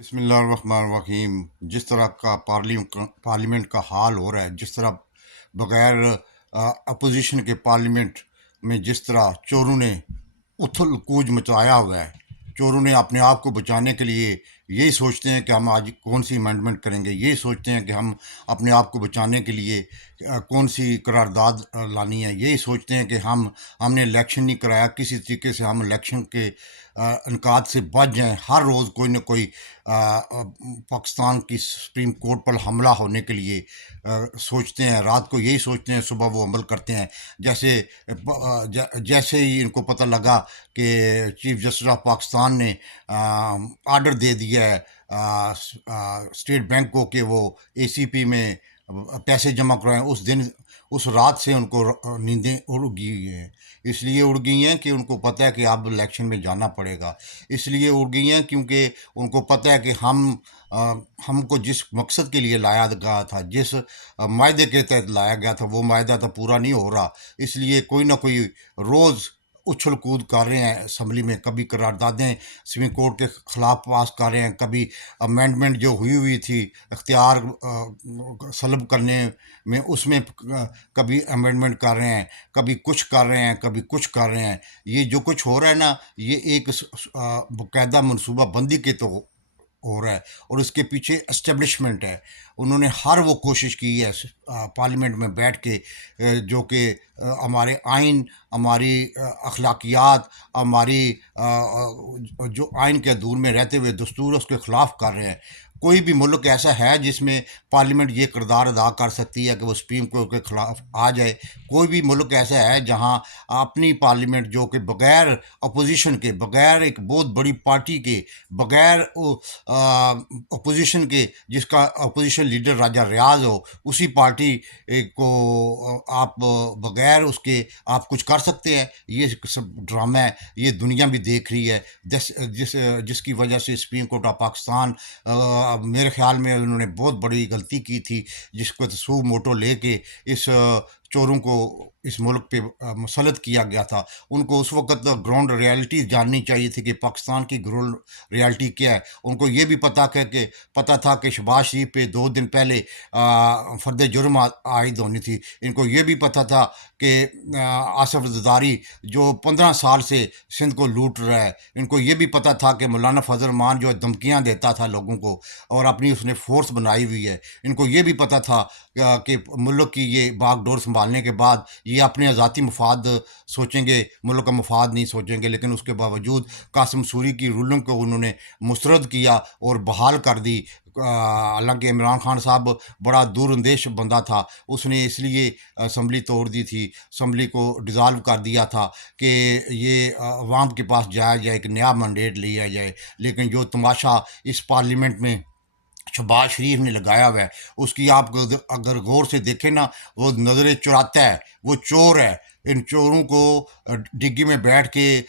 بسم اللہ الرحمن الرحیم۔ جس طرح کا پارلیمنٹ کا حال ہو رہا ہے، جس طرح بغیر اپوزیشن کے پارلیمنٹ میں جس طرح چوروں نے اتھل کوج مچایا ہوا ہے، چوروں نے اپنے آپ کو بچانے کے لیے یہی سوچتے ہیں کہ ہم آج کون سی امینڈمنٹ کریں گے، یہی سوچتے ہیں کہ ہم اپنے آپ کو بچانے کے لیے کون سی قرارداد لانی ہے، یہی سوچتے ہیں کہ ہم نے الیکشن نہیں کرایا، کسی طریقے سے ہم الیکشن کے انعقاد سے بچ جائیں۔ ہر روز کوئی نہ کوئی پاکستان کی سپریم کورٹ پر حملہ ہونے کے لیے سوچتے ہیں، رات کو یہی سوچتے ہیں، صبح وہ عمل کرتے ہیں۔ جیسے ہی ان کو پتہ لگا کہ چیف جسٹس آف پاکستان نے آرڈر دے دیا ہے اسٹیٹ بینک کو کہ وہ اے سی پی میں پیسے جمع کرائیں، اس رات سے ان کو نیندیں اڑ گئی ہیں۔ اس لیے اڑ گئی ہیں کہ ان کو پتہ ہے کہ اب الیکشن میں جانا پڑے گا، اس لیے اڑ گئی ہیں کیونکہ ان کو پتہ ہے کہ ہم کو جس مقصد کے لیے لایا گیا تھا، جس معاہدے کے تحت لایا گیا تھا، وہ معاہدہ تو پورا نہیں ہو رہا۔ اس لیے کوئی نہ کوئی روز اچھل کود کر رہے ہیں اسمبلی میں، کبھی قراردادیں سپریم کورٹ کے خلاف پاس کر رہے ہیں، کبھی امینڈمنٹ جو ہوئی تھی اختیار سلب کرنے میں، اس میں کبھی امینڈمنٹ کر رہے ہیں، کبھی کچھ کر رہے ہیں، کبھی کچھ کر رہے ہیں۔ یہ جو کچھ ہو رہا ہے نا، یہ ایک باقاعدہ منصوبہ بندی کے تو ہو رہا ہے، اور اس کے پیچھے اسٹیبلشمنٹ ہے۔ انہوں نے ہر وہ کوشش کی ہے پارلیمنٹ میں بیٹھ کے جو کہ ہمارے آئین، ہماری اخلاقیات، ہماری جو آئین کے دور میں رہتے ہوئے دستور اس کے خلاف کر رہے ہیں۔ کوئی بھی ملک ایسا ہے جس میں پارلیمنٹ یہ کردار ادا کر سکتی ہے کہ وہ سپریم کورٹ کے خلاف آ جائے؟ کوئی بھی ملک ایسا ہے جہاں اپنی پارلیمنٹ جو کہ بغیر اپوزیشن کے، بغیر ایک بہت بڑی پارٹی کے، بغیر اپوزیشن کے، جس کا اپوزیشن لیڈر راجہ ریاض ہو، اسی پارٹی کو آپ بغیر اس کے آپ کچھ کر سکتے ہیں؟ یہ سب ڈرامہ ہے، یہ دنیا بھی دیکھ رہی ہے، جس کی وجہ سے سپریم کورٹ آف پاکستان میرے خیال میں انہوں نے بہت بڑی غلطی کی تھی، جس کو سو موٹو لے کے اس چوروں کو اس ملک پہ مسلط کیا گیا تھا۔ ان کو اس وقت گراؤنڈ ریالٹی جاننی چاہیے تھی کہ پاکستان کی گراؤنڈ ریالٹی کیا ہے۔ ان کو یہ بھی پتہ تھا کہ شہباز شریف پہ 2 دن پہلے فرد جرم عائد ہونی تھی۔ ان کو یہ بھی پتہ تھا کہ آصف زرداری جو 15 سال سے سندھ کو لوٹ رہا ہے، ان کو یہ بھی پتہ تھا کہ مولانا فضل الرحمان جو دھمکیاں دیتا تھا لوگوں کو، اور اپنی اس نے فورس بنائی ہوئی ہے۔ ان کو یہ بھی پتہ تھا کہ ملک کی یہ باغ ڈور سنبھالنے کے بعد یہ اپنے ذاتی مفاد سوچیں گے، ملک کا مفاد نہیں سوچیں گے، لیکن اس کے باوجود قاسم سوری کی رولنگ کو انہوں نے مسترد کیا اور بحال کر دی۔ حالانکہ عمران خان صاحب بڑا دور اندیش بندہ تھا، اس نے اس لیے اسمبلی توڑ دی تھی، اسمبلی کو ڈیزالو کر دیا تھا کہ یہ عوام کے پاس جایا جائے، ایک نیا مینڈیٹ لیا جائے۔ لیکن جو تماشا اس پارلیمنٹ میں شہباز شریف نے لگایا ہوا ہے، اس کی آپ اگر غور سے دیکھیں نا، وہ نظریں چراتا ہے، وہ چور ہے۔ ان چوروں کو ڈگی میں بیٹھ کے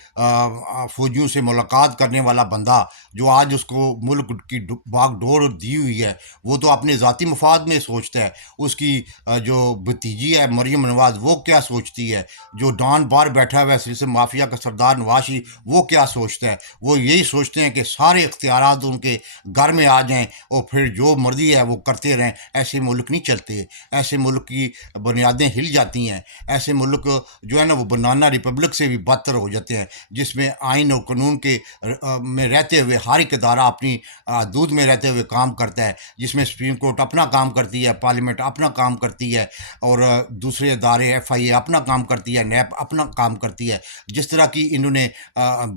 فوجیوں سے ملاقات کرنے والا بندہ، جو آج اس کو ملک کی باغ ڈور دی ہوئی ہے، وہ تو اپنے ذاتی مفاد میں سوچتا ہے۔ اس کی جو بھتیجی ہے مریم نواز، وہ کیا سوچتی ہے؟ جو ڈان بار بیٹھا ہوا ہے سلسلہ مافیا کا سردار نواز شریف، وہ کیا سوچتا ہے؟ وہ یہی سوچتے ہیں کہ سارے اختیارات ان کے گھر میں آ جائیں اور پھر جو مرضی ہے وہ کرتے رہیں۔ ایسے ملک نہیں چلتے، ایسے ملک کی بنیادیں ہل جاتی ہیں۔ ایسے ملک جو ہے نا، وہ بنانا ریپبلک سے بھی بدتر ہو جاتے ہیں، جس میں آئین اور قانون کے میں رہتے ہوئے ہر ایک ادارہ اپنی حدود میں رہتے ہوئے کام کرتا ہے، جس میں سپریم کورٹ اپنا کام کرتی ہے، پارلیمنٹ اپنا کام کرتی ہے، اور دوسرے ادارے ایف آئی اے اپنا کام کرتی ہے، نیب اپنا کام کرتی ہے۔ جس طرح کی انہوں نے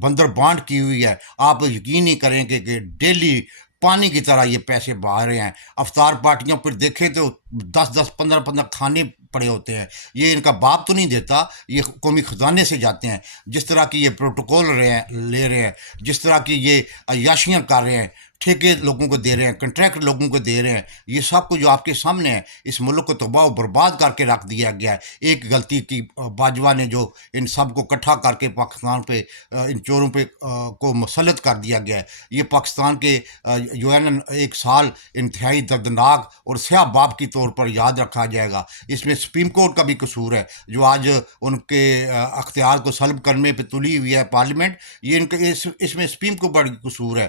بندر بانٹ کی ہوئی ہے، آپ یقین نہیں کریں کہ ڈیلی پانی کی طرح یہ پیسے بہا رہے ہیں۔ افطار پارٹیوں پر دیکھیں تو 10 15 کھانے پڑے ہوتے ہیں۔ یہ ان کا باپ تو نہیں دیتا، یہ قومی خزانے سے جاتے ہیں۔ جس طرح کی یہ پروٹوکول لے رہے ہیں، جس طرح کی یہ عیاشیاں کر رہے ہیں، ٹھیکے لوگوں کو دے رہے ہیں، کنٹریکٹ لوگوں کو دے رہے ہیں، یہ سب کچھ جو آپ کے سامنے ہے۔ اس ملک کو تباہ و برباد کر کے رکھ دیا گیا ہے۔ ایک غلطی کی باجوہ نے، جو ان سب کو اکٹھا کر کے پاکستان پہ ان چوروں پہ کو مسلط کر دیا گیا ہے۔ یہ پاکستان کے جو ہے نا 1 سال انتہائی دردناک اور سیاہ باب کی طور پر یاد رکھا جائے گا۔ اس میں سپریم کورٹ کا بھی قصور ہے، جو آج ان کے اختیار کو سلب کرنے پہ تلی ہوئی ہے پارلیمنٹ۔ یہ اس میں سپریم کورٹ کا قصور ہے،